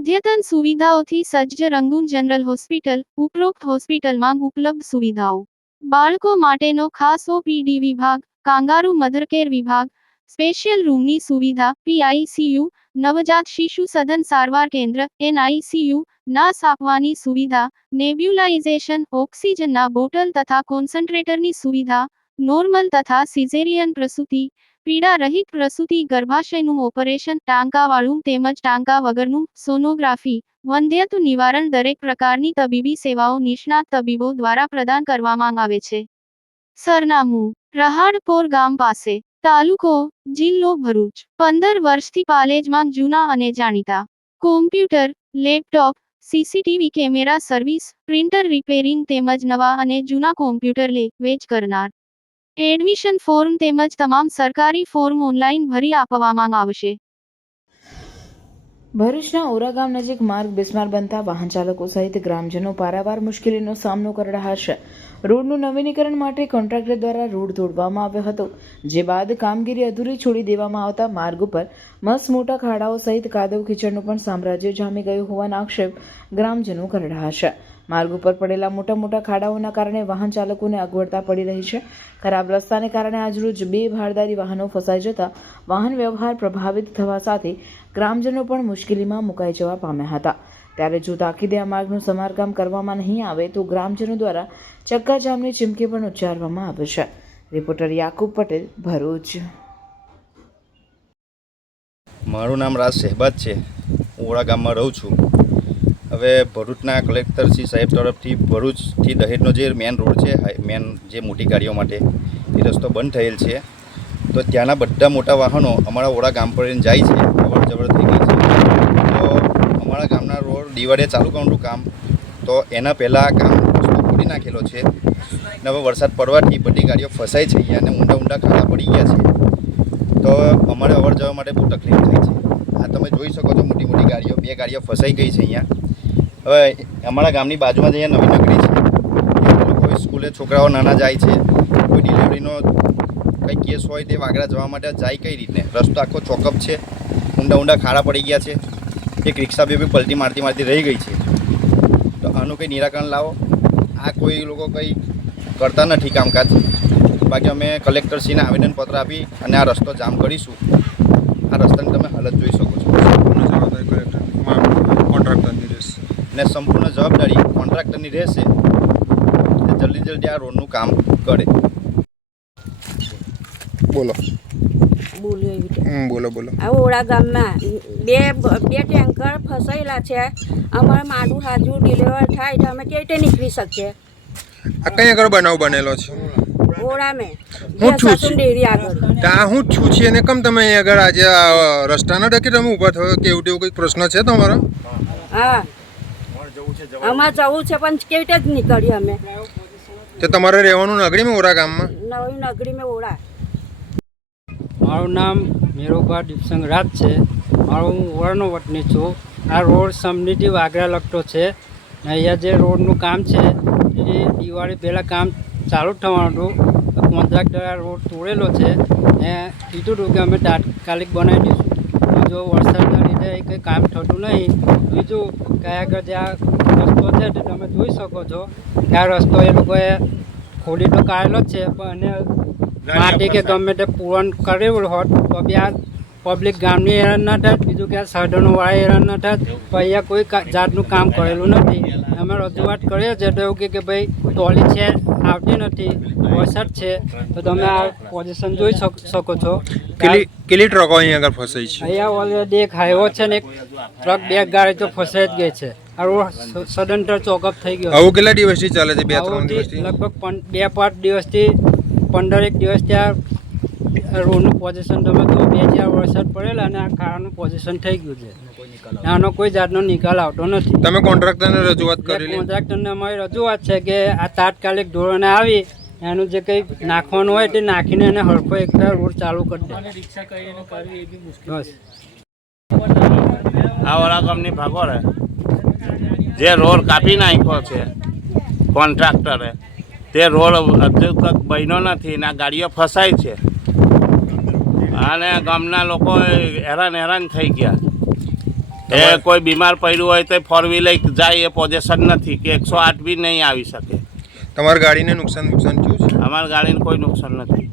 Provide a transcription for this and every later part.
અદ્યતન સુવિધાઓથી સજ્જ રંગૂન જનરલ હોસ્પિટલ. ઉપરોક્ત હોસ્પિટલમાં ઉપલબ્ધ સુવિધાઓ: બાળકો માટેનો ખાસ ઓપીડી વિભાગ, કાંગારૂ મધરકેર વિભાગ, સ્પેશિયલ રૂમની સુવિધા, પીઆઈસીયુ, નવજાત શિશુ સઘન સારવાર કેન્દ્ર, એનઆઈસીયુ, નાસ આપવાની સુવિધા, નેબ્યુલાઇઝેશન, ઓક્સિજનના બોટલ તથા કોન્સન્ટ્રેટરની સુવિધા, નોર્મલ તથા સિઝેરિયન પ્રસૂતિ, પીડા રહિત પ્રસૂતિ, ગર્ભાશયનું ઓપરેશન, ટાંકાવાળું તેમજ ટાંકા વગરનું, સોનોગ્રાફી, વંધ્યત્વ નિવારણ, દરેક પ્રકારની તબીબી સેવાઓ નિષ્ણાત તબીબો દ્વારા પ્રદાન કરવામાં આવે છે. સરનામું: રહાડપોર ગામ પાસે, તાલુકો, જિલ્લો ભરૂચ. 15 વર્ષથી પાલેજમાં જૂના અને જાણીતા computer, laptop, CCTV camera service, printer repairing તેમજ નવા અને જૂના કોમ્પ્યુટર લે વેચ કરનાર. એડમિશન ફોર્મ તેમજ તમામ સરકારી ફોર્મ ઓનલાઈન ભરી આપવામાં આવશે. ભરૂચના ઓરા ગામ નજીક માર્ગ બિસ્માર બનતા વાહન ચાલકો સહિત ગ્રામજનો પારાવાર મુશ્કેલીનો સામનો કરી રહ્યા છે. રોડનું નવીનીકરણ માટે કોન્ટ્રાક્ટર દ્વારા રોડ તોડવામાં આવ્યો હતો, જે બાદ કામગીરી અધૂરી છોડી દેવામાં આવતા માર્ગ ઉપર મસ્ત મોટા ખાડાઓ સહિત કાદવ કીચડનું પણ સામ્રાજ્ય જામી ગયું હોવાના આક્ષેપ ગ્રામજનો કરી રહ્યા છે. માર્ગ ઉપર પડેલા મોટા મોટા ખાડાઓના કારણે વાહન ચાલકોને અગવડતા પડી રહી છે. ખરાબ રસ્તાને કારણે આજરોજ 2 ભારદારી વાહનો ફસાઈ જતા વાહન વ્યવહાર પ્રભાવિત થવા સાથે ગ્રામજનો પણ મુશ્કેલીમાં મુકાઈ જવા પામ્યા હતા. ત્યારે જો તાકીદે આ માર્ગનું સમારકામ કરવામાં નહીં આવે તો ગ્રામજનો દ્વારા ચક્કાજામની ચીમકી પણ ઉચ્ચારવામાં આવે છે. રિપોર્ટર યાકુબ પટેલ, ભરૂચ. મારું નામ રાજ શહેબાજ છે. ઓરા ગામમાં રહું છું. હવે ભરૂચના કલેક્ટરશ્રી સાહેબ તરફથી ભરૂચથી દહેજનો જે મેન રોડ છે, મેન જે મોટી ગાડીઓ માટે એ રસ્તો બંધ થયેલ છે. તો ત્યાંના બધા મોટા વાહનો અમારા ઓરા ગામ પર જાય છે, અવર જવર થઈ ગઈ છે. તો અમારા ગામના રોડ દિવાળીએ ચાલુ કરવાનું કામ, તો એના પહેલાં કામ રસ્તો ખોલી નાખેલો છે. ને હવે વરસાદ પડવાથી બધી ગાડીઓ ફસાઈ છે અહીંયા અને ઊંડા ઊંડા ખાડા પડી ગયા છે. તો અમારે અવર જવર માટે બહુ તકલીફ થાય છે. આ તમે જોઈ શકો છો, મોટી મોટી ગાડીઓ, 2 ગાડીઓ ફસાઈ ગઈ છે અહીંયા. હવે અમારા ગામની બાજુમાં જ અહીંયા નવી નગરી છે. કોઈ સ્કૂલે છોકરાઓ નાના જાય છે, કોઈ ડિલિવરીનો કંઈ કેસ હોય તે વાગડા જવા માટે જાય કઈ રીતે? રસ્તો આખો ચોકઅપ છે, ઊંડા ઊંડા ખાડા પડી ગયા છે. એક રિક્ષા બી પલટી મારતી મારતી રહી ગઈ છે. તો આનું કંઈ નિરાકરણ લાવો. આ કોઈ લોકો કંઈ કરતા નથી કામકાજ. બાકી અમે કલેક્ટરશ્રીને આવેદનપત્ર આપી અને આ રસ્તો જામ કરીશું. આ રસ્તાની તમે હાલત જોઈ શકો છો. કોન્ટ્રાક્ટરની રહેશે ને સંપૂર્ણ જવાબદારી કોન્ટ્રાક્ટરની રહેશે. જલ્દી જલ્દી આ રોડનું કામ કરે. બોલો આ ઓરા ગામમાં બે ટેન્કર ફસાયેલા છે. અમારે મારું હાજુ ડિલિવર થાય તો અમે કેવી રીતે નીકળી શકીએ? આ કઈ આગળ બનાવ બનેલો છે? ઓરા મેં હું છું ડેરી આગળ. ત્યાં હું છું છીએ અને કેમ તમે અહીં આગળ આજે રસ્તાના ડકે તમે ઊભા થયો? કેવું તેવું કંઈક પ્રશ્ન છે તમારો? હા, અમારે જવું છે પણ કેવી રીતે જ નીકળીએ અમે? તો તમારે રહેવાનું નગરીમાં, ઓરા ગામમાં? નવી નગરી મેં ઓરા. મારું નામ મેરોબા દીપસંગ રાજ છે. હું ઓરાનો વતની છું. આ રોડ સમનીથી વાગરા લગતો છે. અહીંયા જે રોડનું કામ છે એ દિવાળી પહેલાં કામ ચાલુ થવાનું હતું. કોન્ટ્રાક્ટર આ રોડ તોડેલો છે ને કીધું હતું કે અમે તાત્કાલિક બનાવી દઈશું. જો વરસાદના લીધે કંઈ કામ થતું નહીં. બીજું કે આગળ જે આ રસ્તો છે તે તમે જોઈ શકો છો કે આ રસ્તો એ લોકોએ ખોલી તો કાઢેલો જ છે, પણ એને માટી કે ગમે તે પૂરણ કરેલું હોત તો બી આ પબ્લિક ગામની હેરાન ના થાય. બીજું કે આ સાધનોવાળા હેરાન ના થાય. પણ અહીંયા કોઈ જાતનું કામ કરેલું નથી. અમે રજૂઆત કરીએ છીએ તો એવું કે ભાઈ ટોલી છે આવતી નથી, વરસાદ છે, તો તમે આ પોઝિશન જોઈ શકો છો. કેટલી ટ્રકો અહીંયા આગળ ફસાઈ છે? અહીંયા ઓલરેડી એક હાઈવો છે ને એક ટ્રક 2 ગાડી તો ફસાઈ જ ગઈ છે. આ રોડ સદંતર ચોકઅપ થઈ ગયો. આવું કેટલા દિવસથી ચાલે છે? 2-3 દિવસથી? લગભગ 2-5 દિવસથી 15 દિવસથી આ રોડનું પોઝિશન તમે તો 2-4 વરસાદ પડેલા અને આ ખાડાનું પોઝિશન થઈ ગયું છે. આનો કોઈ જાતનો નિકાલ આવતો નથી. તમે કોન્ટ્રાક્ટરને રજૂઆત કરી? કોન્ટ્રાક્ટરને અમારી રજૂઆત છે કે આ તાત્કાલિક ધોરણે આવી એનું જે કંઈ નાખવાનું હોય તે નાખીને એને હરખો એકતા રોડ ચાલુ કરી દે. બસ. આ ઓરા ગામની ભાગોળે જે રોડ કાપી નાખ્યો છે કોન્ટ્રાક્ટરે, તે રોડ હજુ તક બન્યો નથી ને આ ગાડીઓ ફસાય છે અને ગામના લોકો હેરાન થઈ ગયા. એ કોઈ બીમાર પડ્યું હોય તો ફોર વ્હીલર જાય એ પોઝિશન નથી કે 108 બી નહીં આવી શકે. તમારી ગાડીને નુકસાન થયું છે? અમારી ગાડીને કોઈ નુકસાન નથી.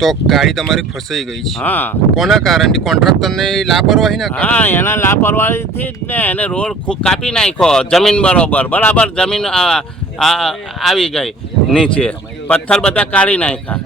તો ગાડી તમારી ફસાઈ ગઈ છે. હા. કોના કારણથી? કોન્ટ્રાક્ટરને લાપરવાહી ના કારણે? હા, એના લાપરવાહીથી જ ને એને રોડ કાપી નાખ્યો જમીન બરાબર જમીન આવી ગઈ નીચે, પથ્થર બધા કાઢી નાખ્યા.